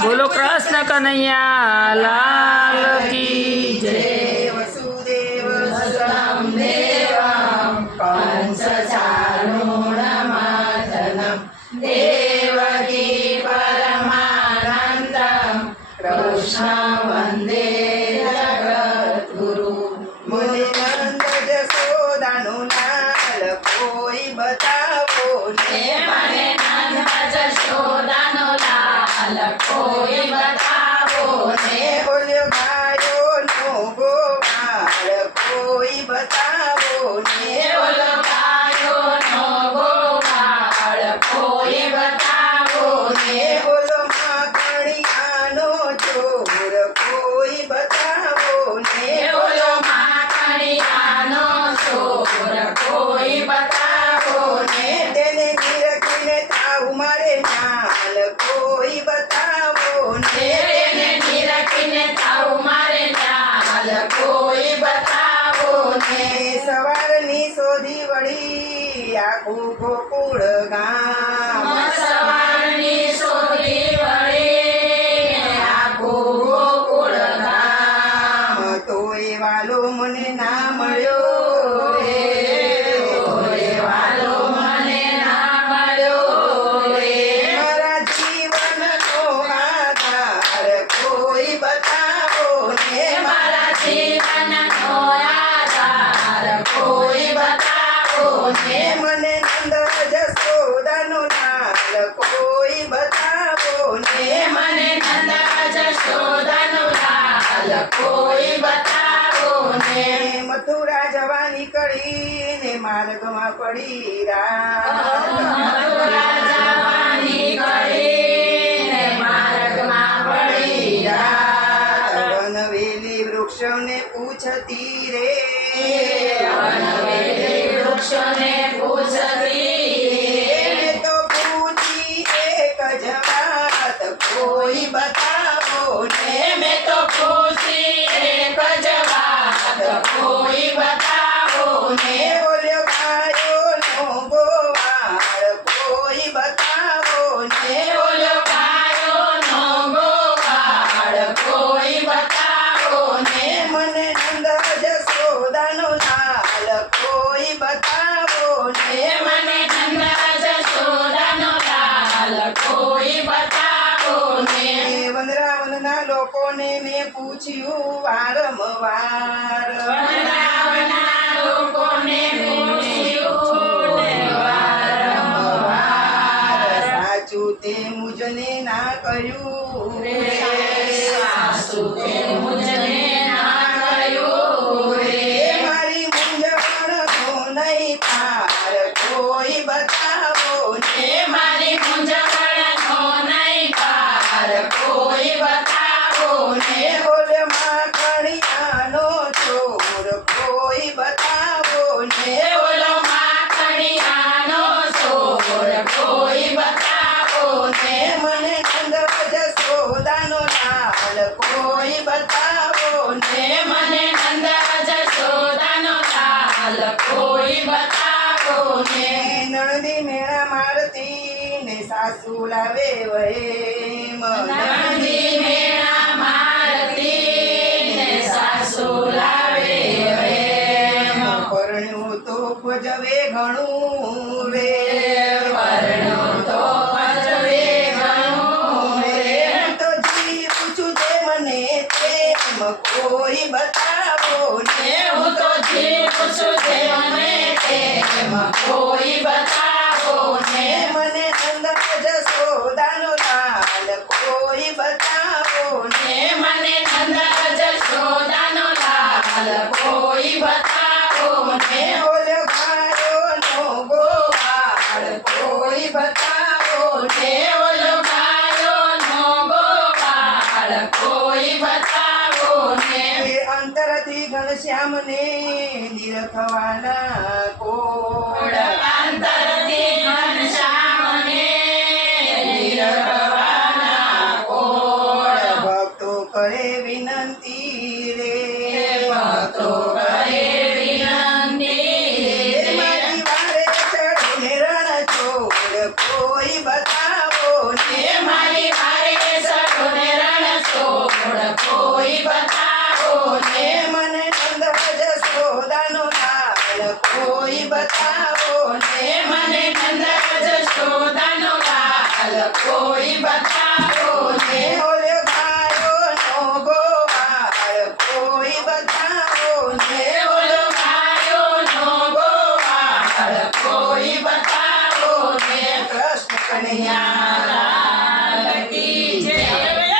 બોલો કૃષ્ણ કનૈયા લાલ કી જય। વસુદેવ સુતં દેવં કંસ ચાણૂરમર્દનમ દેવકી પરમાનંદમ કૃષ્ણ વંદે જગદ્ગુરુ। મુનિનંદ જશોદાનું લાલ કોઈ બતાવો ને મને નંદ જશોદાનો લાલ કોઈ બતાવો ને બોલ્યો ગાયોનો ગોવાળ કોઈ બતાવો ને બોલો ગાયોનો ગોવાળ કોઈ બતાવો ને બોલો માખણિયાનો ચોર કોઈ બતાવો ને બોલો માખણિયાનો ચોર કોઈ બતાવો ને તેને નિરખીને થાવ મારે જ્ઞાન કોઈ બતાવો ને તેને નિરખીને થાવ મારે જ્ઞાન કોઈ બતાવો ને સવારની શોધી વળી આખું ગોકુળ ગામ સવારની શોધી વળી આખું ગોકુળ ગામ તો એ વાલો મને ના મળ્યો રે તો એ વાલો મને ના મળ્યો રે મારા જીવનનો આધાર કોઈ બતાવો ને મારા જીવનનો આધાર કોઈ બતાવો ને મને નંદ જશોદાનો લાલ કોઈ બતાવો ને મને નંદ જશોદાનો લાલ કોઈ બતાવો ને મથુરા જવા નીકળીને માર્ગમાં પડી મથુરા જવા નીકળીને માર્ગમાં પડી વનવેલી વૃક્ષોને પૂછતી રે વનવેલી વૃક્ષોને પૂછતી તો પૂછી એક જ વાત કોઈ બતાવો ને મેં તો પૂછી એક જ વાત કોઈ બતાવો ને બોલ્યો ગાયોનો ગોવાળ કોઈ બતાવો ને બોલ્યો ગાયોનો ગોવાળ કોઈ બતાવો ને મને નંદ જશોદાનો લાલ કોઈ બતાવો ને મને નંદ જશોદાનો લાલ કોઈ બતાવો ને વનરાવનના લોકોને મેં પૂછ્યું વારંવાર વનરાવનના લોકોને પૂછ્યું વારંવાર સાચું તે મુજને ના કહ્યું રે સાચું તે મુજને ના કહ્યું રે મારી મૂંઝવણનો નહીં પાર કોઈ બતાવો ને મારી મૂંઝવણનો નહીં પાર કોઈ બતાવો ને બોલે માખણિયાનો ચોર કોઈ બતાવો ને બોલો માખણિયાનો ચોર કોઈ બતાવો ને મને નંદ જશોદાનો લાલ કોઈ બતાવો ને મને નંદ જશોદાનો લાલ કોઈ બતાવો ને નણદી મેળા મારતી ને સાસુ લાવે વહેમ નણદી મેળા મારતી ને સાસુ લાવે વહેમ પરણ્યું તો ભજવે ઘણું રે પરણ્યું તો ભજવે ઘણું રે તો જીવું છું તે મને તેમ કોઈ બતાવો ને હું તો જીવું છું તે મને તેમ કોઈ બતાવો ને મને નંદ જશોદાનો લાલ કોઈ બતાવો ને મને નંદ જશોદાનો લાલ કોઈ બતાવો ને બોલ્યો ગાયોનો ગોવાળ કોઈ બતાવો ને બોલ્યો ગાયોનો ગોવાળ કોઈ બતાવો ને અંતરથી ઘનશ્યામને નિરખવાના કોડ અંતરથી ઘનશ્યામને નિરખવાના કોડ ભક્તો કરે વિનંતી રે ભક્તો કરે વિનંતી મારી વારે ચડીને રણ છોડ કોઈ બતાવો ને મારી વારે ચડો બતાવો ને મને નંદ જશોદાનો લાલ કોઈ બતાવો ને ઓલ્યો ગાયોનો ગોવાળ કોઈ બતાવો ને ઓલો ગાયોનો ગોવાળ કોઈ બતાવો ને કૃષ્ણ કનૈયા